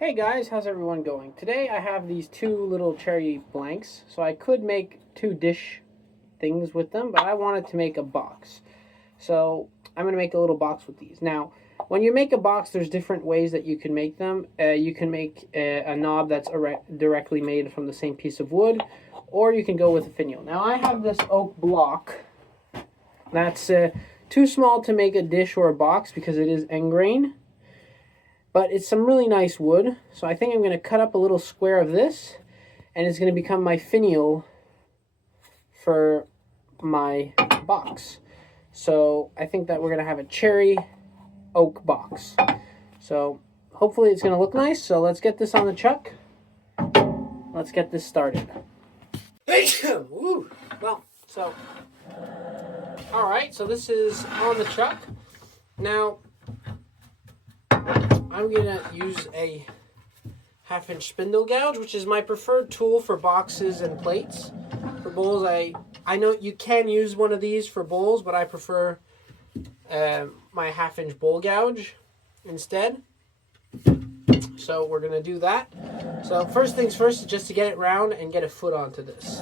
Hey guys, how's everyone going? Today I have these two little cherry blanks, so I could make two dish things with them, but I wanted to make a box. So I'm going to make a little box with these. Now, when you make a box, there's different ways that you can make them. You can make a knob that's directly made from the same piece of wood, or you can go with a finial. Now I have this oak block that's too small to make a dish or a box because it is end grain. But it's some really nice wood, so I think I'm going to cut up a little square of this, and it's going to become my finial for my box. So I think that we're going to have a cherry oak box. So hopefully it's going to look nice, so let's get this on the chuck. Let's get this started. Woo. Well, so, alright, so this is on the chuck. Now, I'm going to use a 1/2 inch spindle gouge, which is my preferred tool for boxes and plates. For bowls, I know you can use one of these for bowls, but I prefer my 1/2 inch bowl gouge instead. So we're going to do that. So first things first is just to get it round and get a foot onto this.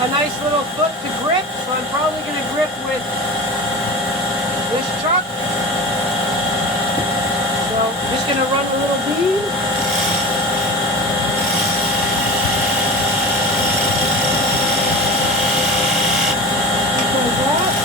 A nice little foot to grip, so I'm probably going to grip with this chuck. So I'm just going to run a little bead. Just like that.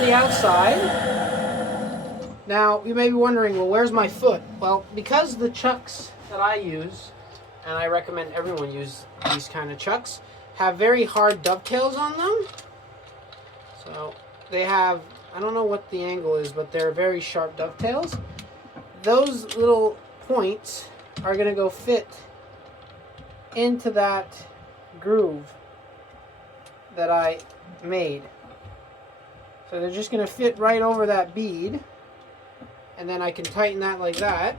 The outside. Now you may be wondering, well, where's my foot? Well, because the chucks that I use, and I recommend everyone use these kind of chucks, have very hard dovetails on them. So they have, I don't know what the angle is, but they're very sharp dovetails. Those little points are going to go fit into that groove that I made. So they're just going to fit right over that bead, and then I can tighten that like that,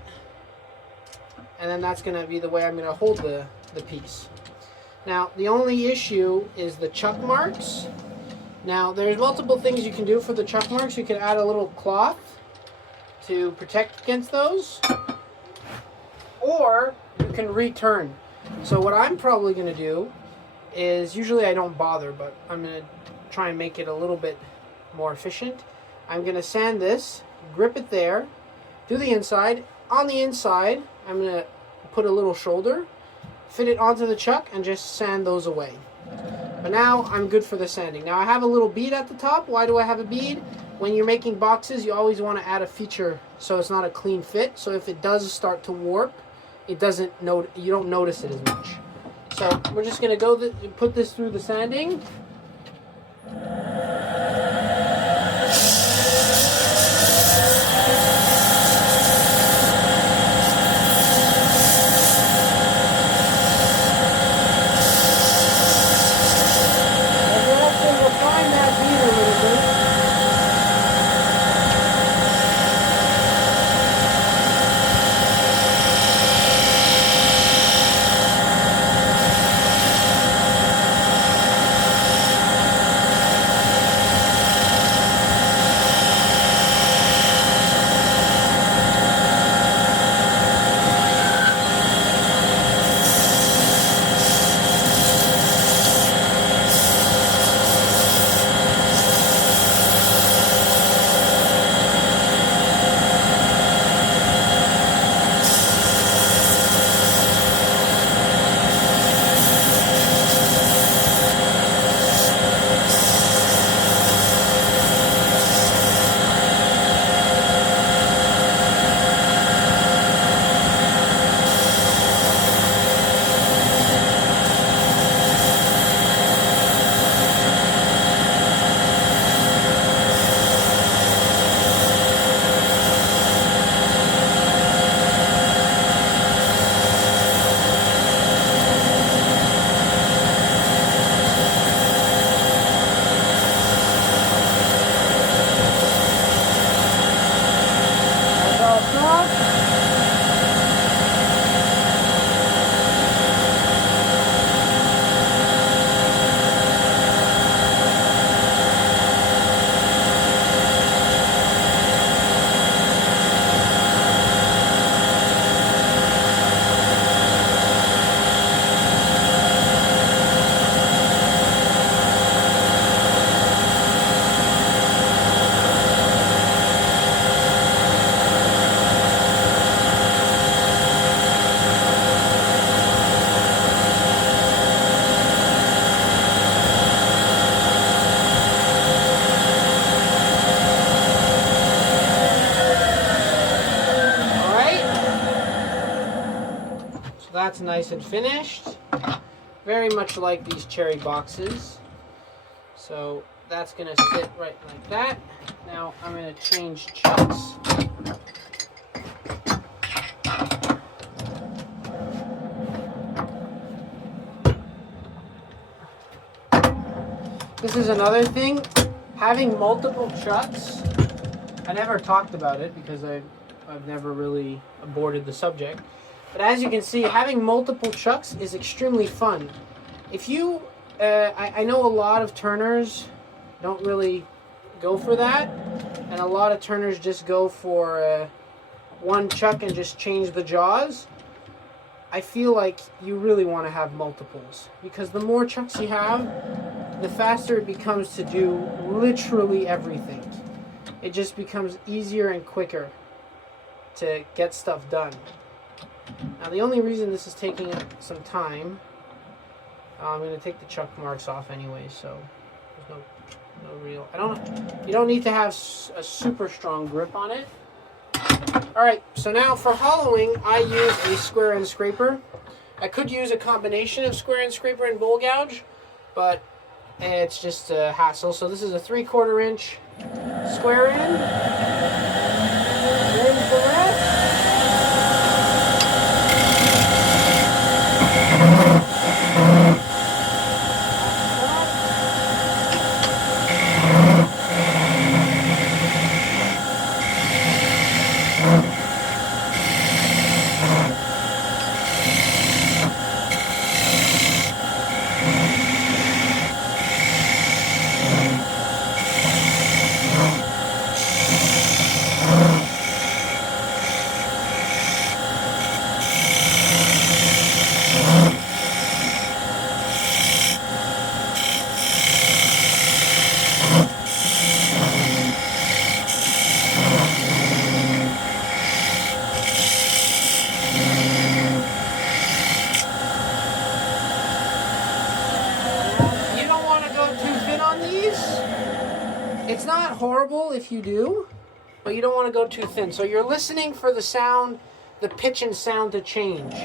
and then that's going to be the way I'm going to hold the piece. Now, the only issue is the chuck marks. Now, there's multiple things you can do for the chuck marks. You can add a little cloth to protect against those, or you can return. So what I'm probably going to do is, usually I don't bother, but I'm going to try and make it a little bit more efficient. I'm going to sand this, grip it there, do the inside. On the inside, I'm going to put a little shoulder, fit it onto the chuck, and just sand those away. But now I'm good for the sanding. Now I have a little bead at the top. Why do I have a bead? when you're making boxes, you always want to add a feature so it's not a clean fit. So if it does start to warp, you don't notice it as much. So we're just gonna put this through the sanding. That's nice and finished. Very much like these cherry boxes. So that's gonna sit right like that. Now I'm gonna change chucks. This is another thing. Having multiple chucks, I never talked about it because I've never really aborted the subject. But as you can see, having multiple chucks is extremely fun. If you, I know a lot of turners don't really go for that, and a lot of turners just go for one chuck and just change the jaws. I feel like you really want to have multiples, because the more chucks you have, the faster it becomes to do literally everything. It just becomes easier and quicker to get stuff done. Now the only reason this is taking some time, I'm going to take the chuck marks off anyway, so there's no real, you don't need to have a super strong grip on it. Alright, so now for hollowing, I use a square end scraper. I could use a combination of square end scraper and bowl gouge, but it's just a hassle. So this is a 3/4 inch square end. There's the rest. horrible if you do, but you don't want to go too thin. So you're listening for the sound, the pitch and sound to change.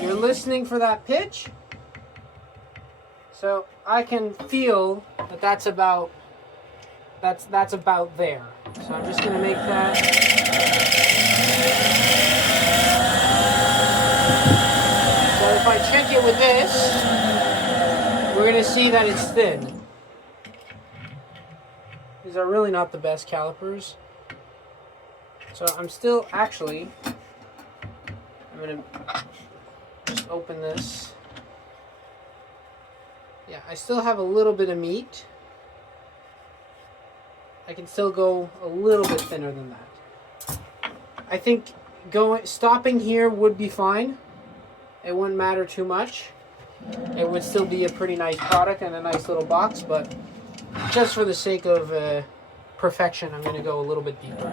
You're listening for that pitch, so I can feel that that's about there. So I'm just going to make that. So if I check it with this, we're going to see that it's thin. These are really not the best calipers. So I'm still actually, I'm going to just open this. Yeah, I still have a little bit of meat. I can still go a little bit thinner than that. I think stopping here would be fine. It wouldn't matter too much. It would still be a pretty nice product and a nice little box, but just for the sake of perfection, I'm going to go a little bit deeper.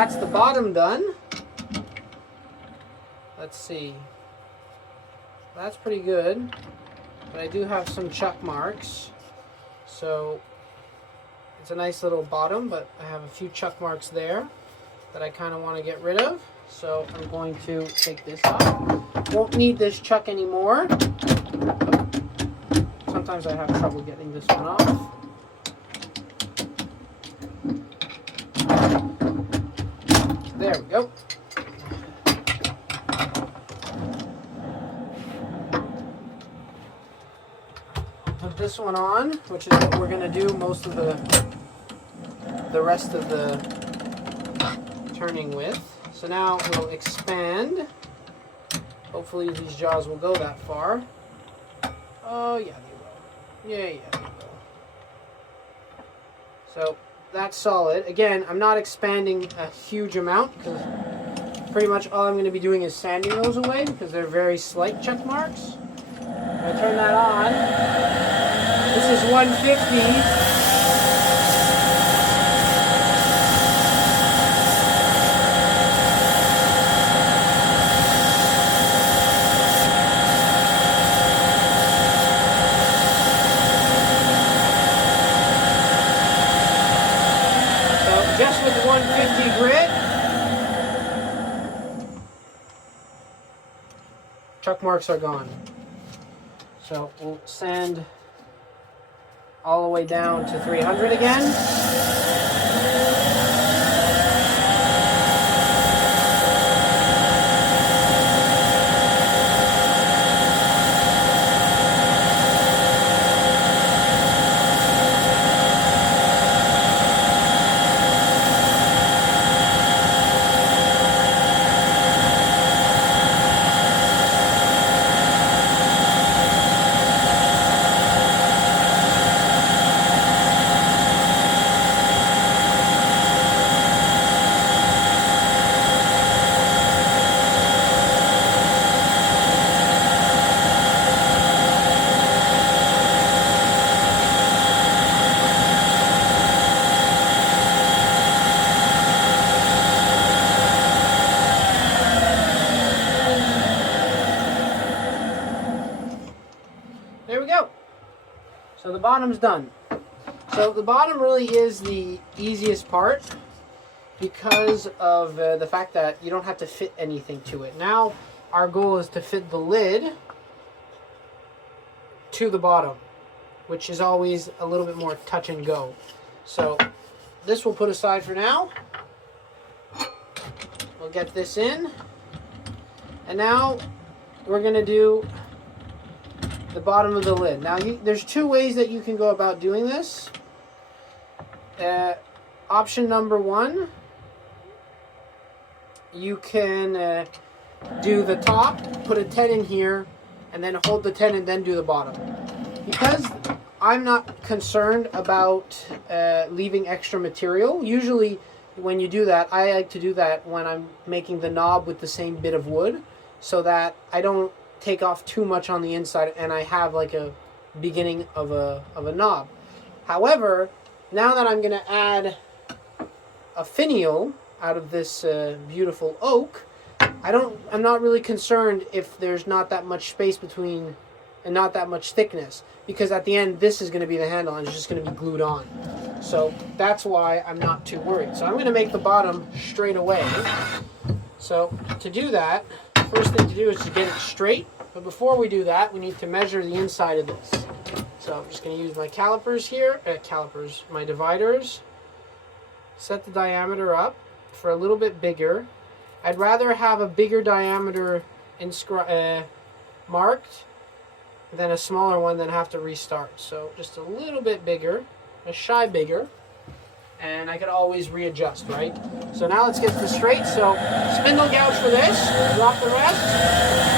That's the bottom done. Let's see. That's pretty good. But I do have some chuck marks. So it's a nice little bottom, but I have a few chuck marks there that I kind of want to get rid of. So I'm going to take this off. Won't need this chuck anymore. Sometimes I have trouble getting this one off. There we go. this one on, which is what we're going to do most of the rest of the turning with. So now we'll expand. Hopefully these jaws will go that far. Oh yeah, they will. Yeah, they will. So that's solid. Again, I'm not expanding a huge amount because pretty much all I'm going to be doing is sanding those away because they're very slight check marks. I turn that on. This is 150. Just with 150 grit, chuck marks are gone. So we'll sand all the way down to 300 again. There we go. So the bottom's done. So the bottom really is the easiest part because of the fact that you don't have to fit anything to it. Now our goal is to fit the lid to the bottom, which is always a little bit more touch and go. So this we'll put aside for now. We'll get this in. And now we're going to do the bottom of the lid. Now there's two ways that you can go about doing this. Option number one, you can do the top, put a 10 in here, and then hold the 10 and then do the bottom. Because I'm not concerned about leaving extra material. Usually when you do that, I like to do that when I'm making the knob with the same bit of wood so that I don't take off too much on the inside and I have like a beginning of a knob. However, now that I'm going to add a finial out of this beautiful oak, I'm not really concerned if there's not that much space between and not that much thickness, because at the end this is going to be the handle and it's just going to be glued on. So that's why I'm not too worried. So I'm going to make the bottom straight away. So to do that, first thing to do is to get it straight, but before we do that, we need to measure the inside of this. So I'm just going to use my calipers here, my dividers, set the diameter up for a little bit bigger. I'd rather have a bigger diameter marked than a smaller one than have to restart. So just a little bit bigger, a shy bigger, and I could always readjust, right? So now let's get this straight. So spindle gouge for this, drop the rest.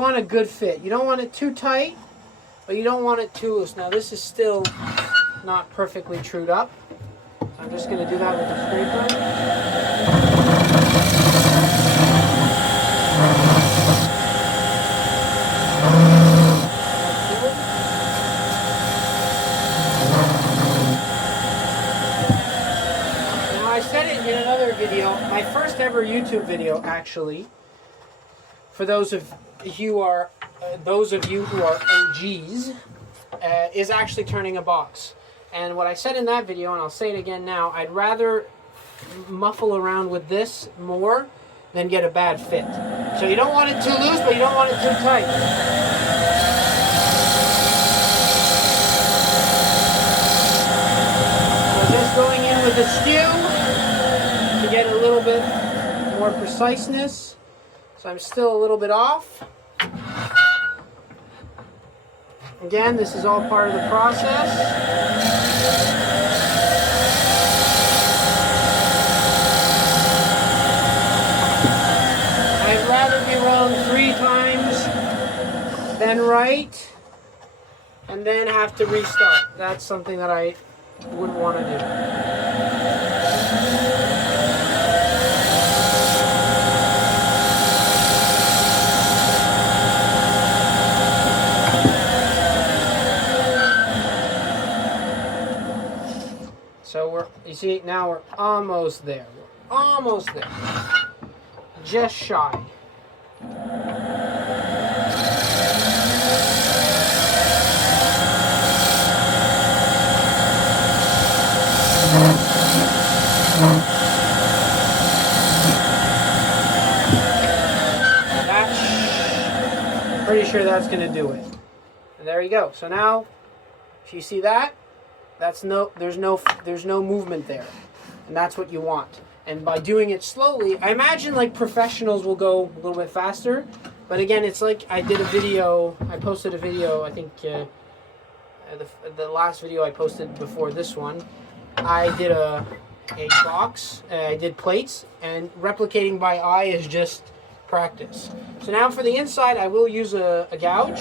want a good fit. You don't want it too tight, but you don't want it too loose. Now this is still not perfectly trued up. So I'm just going to do that with the scraper. In another video, my first ever YouTube video, actually, for those of you who are OGs, is actually turning a box. And what I said in that video, and I'll say it again now, I'd rather muffle around with this more than get a bad fit. So you don't want it too loose, but you don't want it too tight. So just going in with the skew to get a little bit more preciseness. So I'm still a little bit off. Again, this is all part of the process. I'd rather be wrong 3 times than right, and then have to restart. That's something that I wouldn't want to do. So you see, now we're almost there. We're almost there. Just shy. Pretty sure that's going to do it. And there you go. So now, if you see that, there's no movement there, and that's what you want. And by doing it slowly, I imagine like professionals will go a little bit faster, but again, it's like I posted a video, I think the last video I posted before this one, I did a box, I did plates, and replicating by eye is just practice. So now for the inside, I will use a gouge.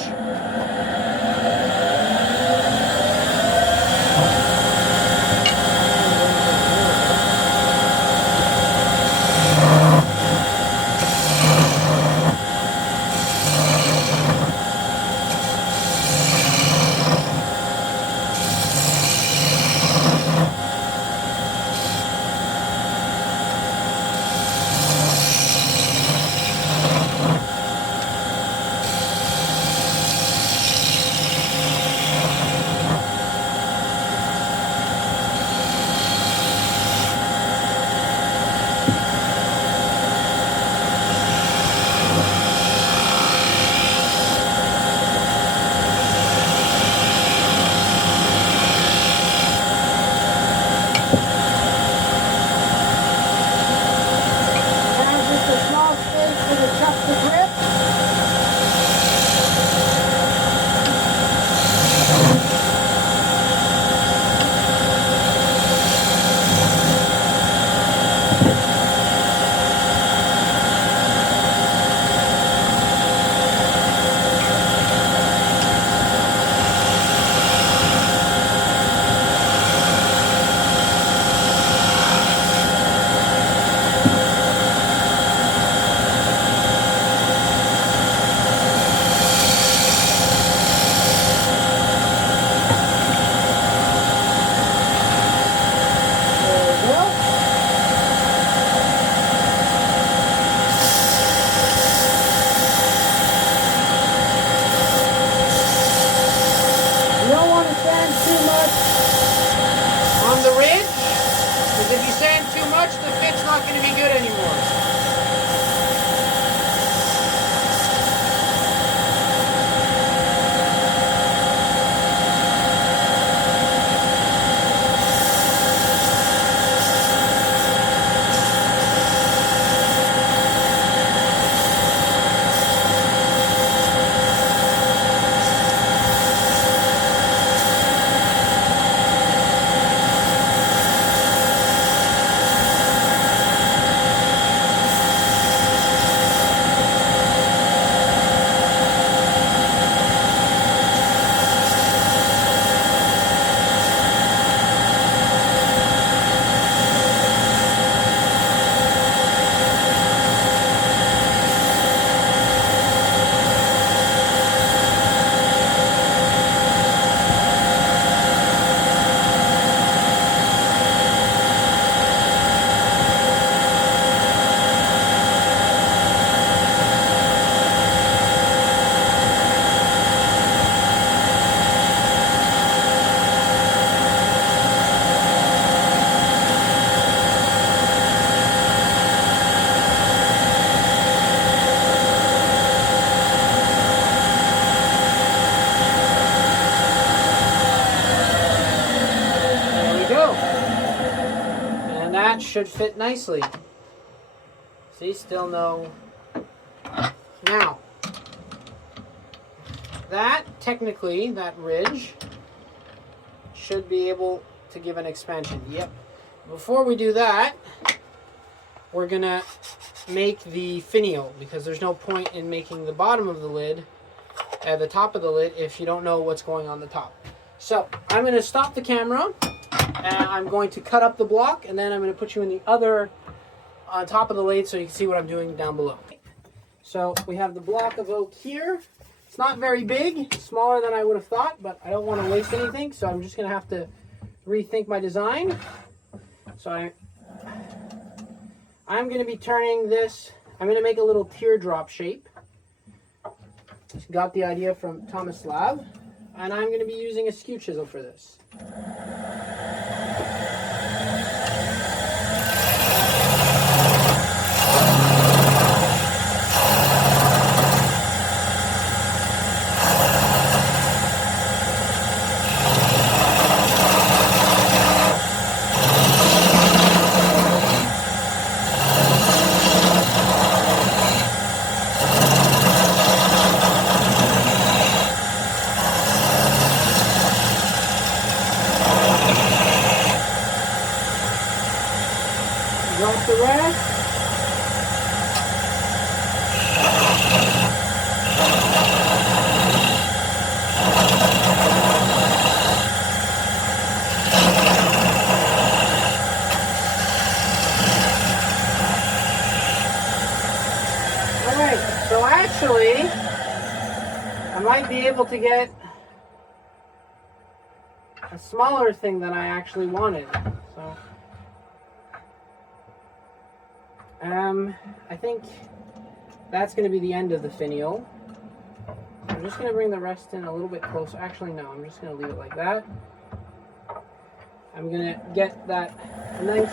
Not going to be good anymore. that should fit nicely. See, still no. Now, that technically, that ridge should be able to give an expansion. Yep. Before we do that, we're gonna make the finial, because there's no point in making the bottom of the lid, the top of the lid, if you don't know what's going on the top. So I'm gonna stop the camera, and I'm going to cut up the block, and then I'm gonna put you in the other on top of the lathe so you can see what I'm doing down below. So we have the block of oak here. It's not very big, smaller than I would have thought, but I don't want to waste anything, so I'm just gonna have to rethink my design. So I'm going to be turning this, I'm going to make a little teardrop shape. Got the idea from Thomas Slab. And I'm going to be using a skew chisel for this. Drop the rest. Alright, so actually, I might be able to get a smaller thing than I actually wanted. So I think that's going to be the end of the finial. I'm just going to bring the rest in a little bit closer. Actually, no, I'm just going to leave it like that. I'm going to get that nice.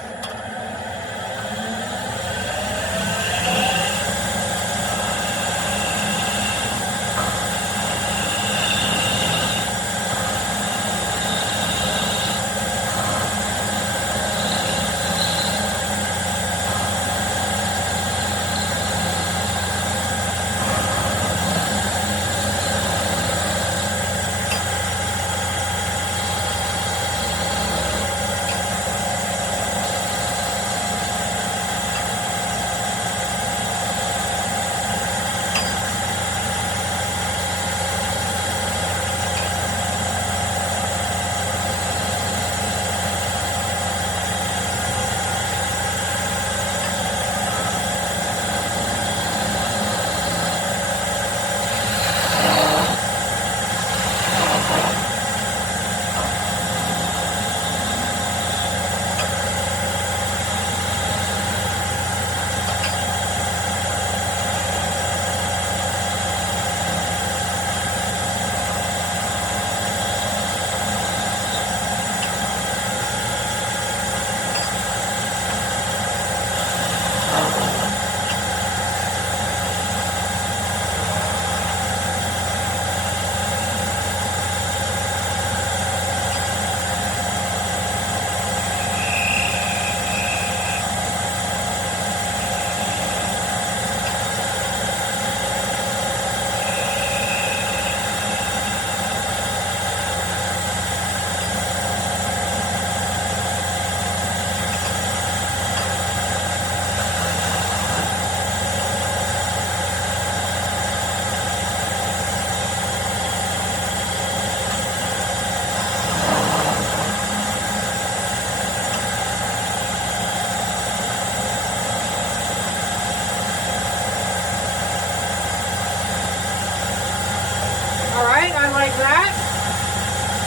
Like that.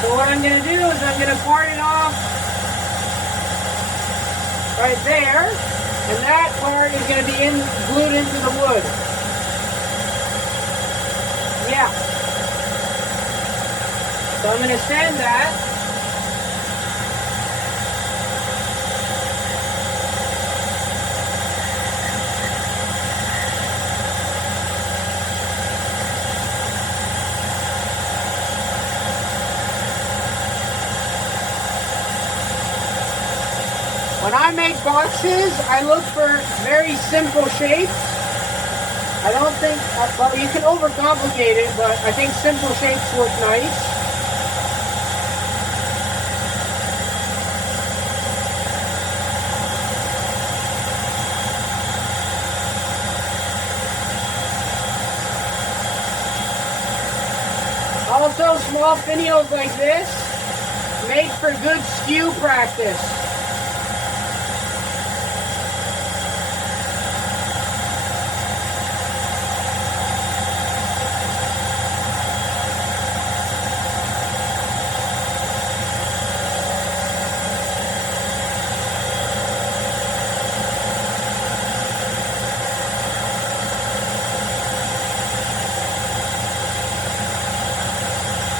So what I'm going to do is I'm going to part it off right there, and that part is going to be glued into the wood. Yeah. So I'm going to sand that. When I make boxes, I look for very simple shapes. I don't think, well, you can overcomplicate it, but I think simple shapes look nice. Also, small finials like this make for good skew practice.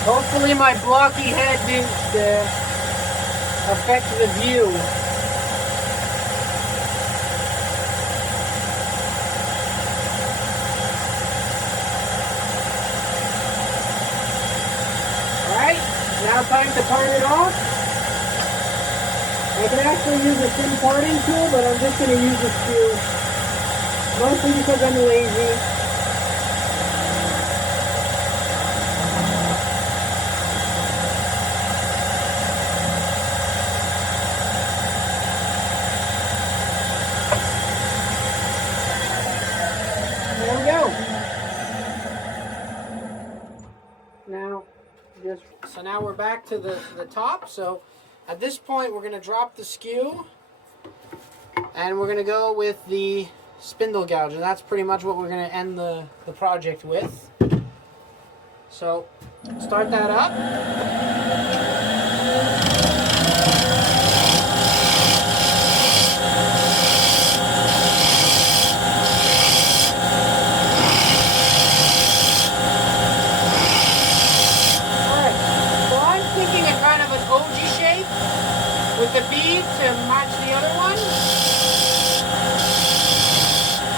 Hopefully my blocky head didn't affect the view. Alright, now time to part it off. I can actually use a thin parting tool, but I'm just going to use a skew. Mostly because I'm lazy. So now we're back to the top. So at this point we're going to drop the skew and we're going to go with the spindle gouge, and that's pretty much what we're going to end the project with. So start that up. With the bead to match the other one.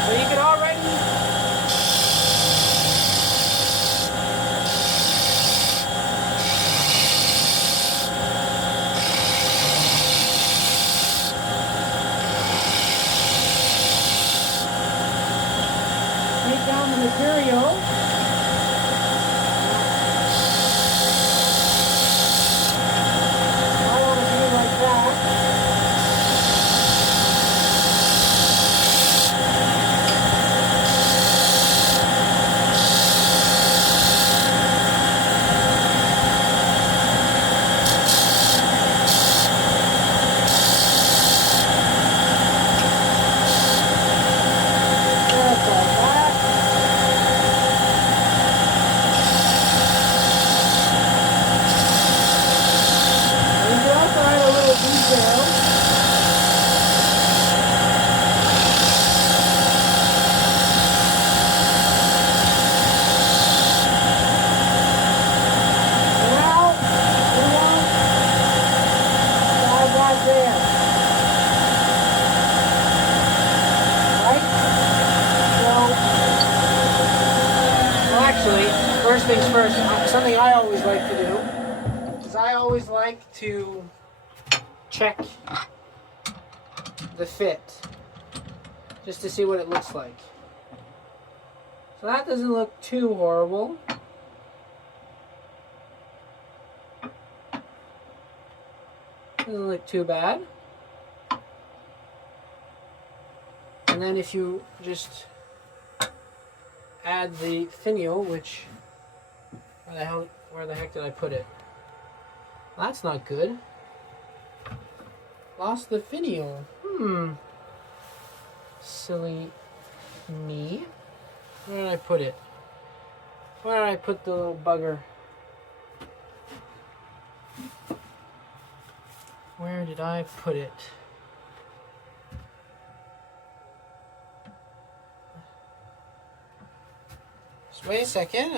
So you could already take down the material. First things first, something I always like to do is I always like to check the fit just to see what it looks like. So that doesn't look too horrible. Doesn't look too bad. And then if you just add the finial, which where the heck did I put it? That's not good. Lost the finial. Silly me. Where did I put it? Where did I put the little bugger? Where did I put it? Just wait a second.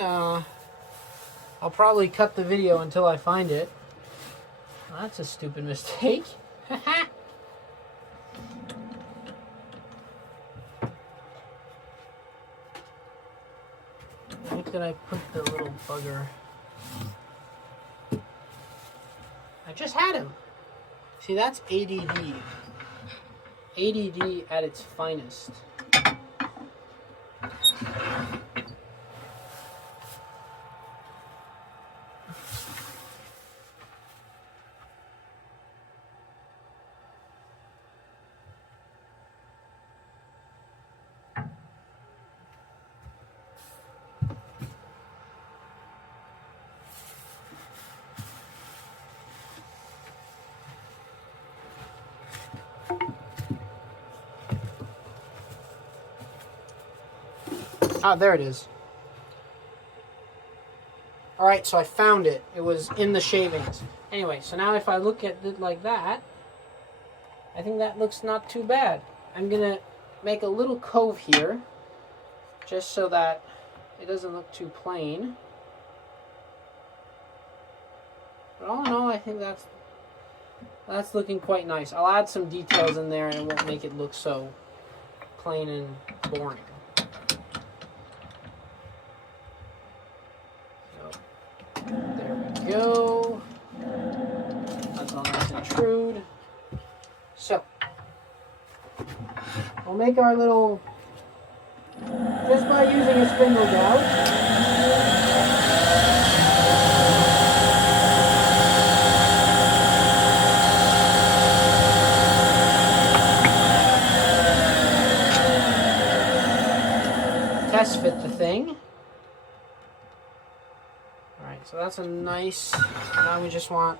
I'll probably cut the video until I find it. Well, that's a stupid mistake. Where did I put the little bugger? I just had him. See, that's ADD. ADD at its finest. Ah, there it is. Alright, so I found it. It was in the shavings. Anyway, so now if I look at it like that, I think that looks not too bad. I'm going to make a little cove here, just so that it doesn't look too plain. But all in all, I think that's looking quite nice. I'll add some details in there and it won't make it look so plain and boring. There we go. That's all nice and trued. So, we'll make our little, just by using a spindle gouge. Test fit the thing. Alright, so that's a nice, now we just want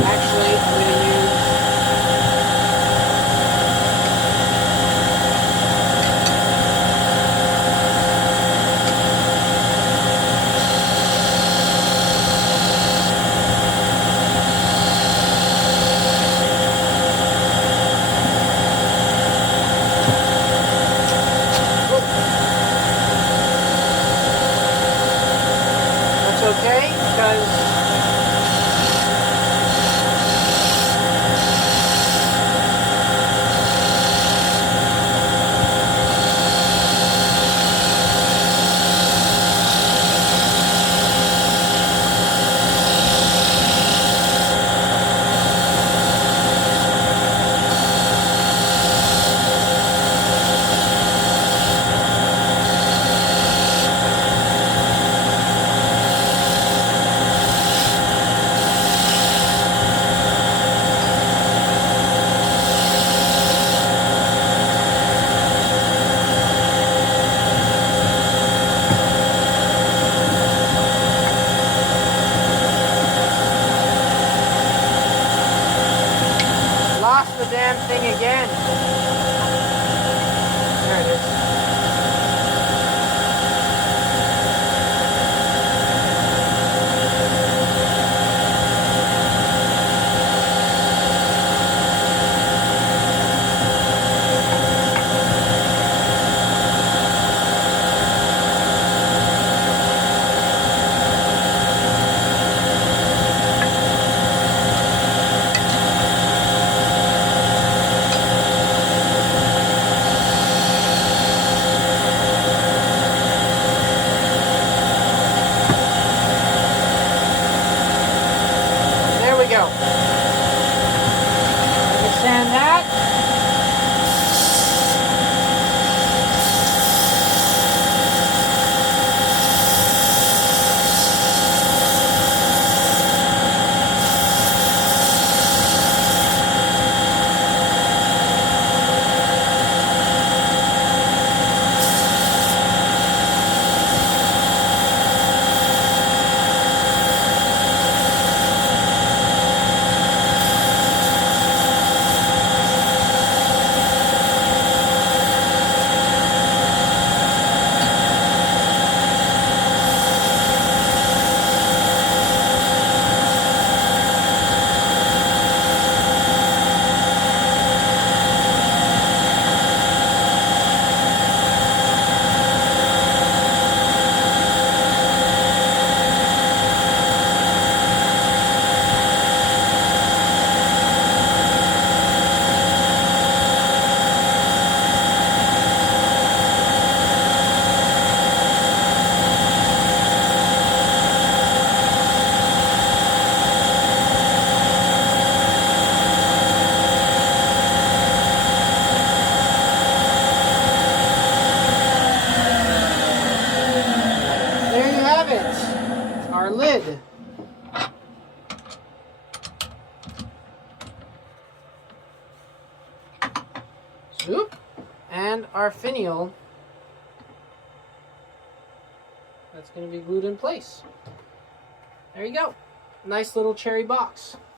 actually Zoop. And our finial, that's going to be glued in place. There you go. Nice little cherry box.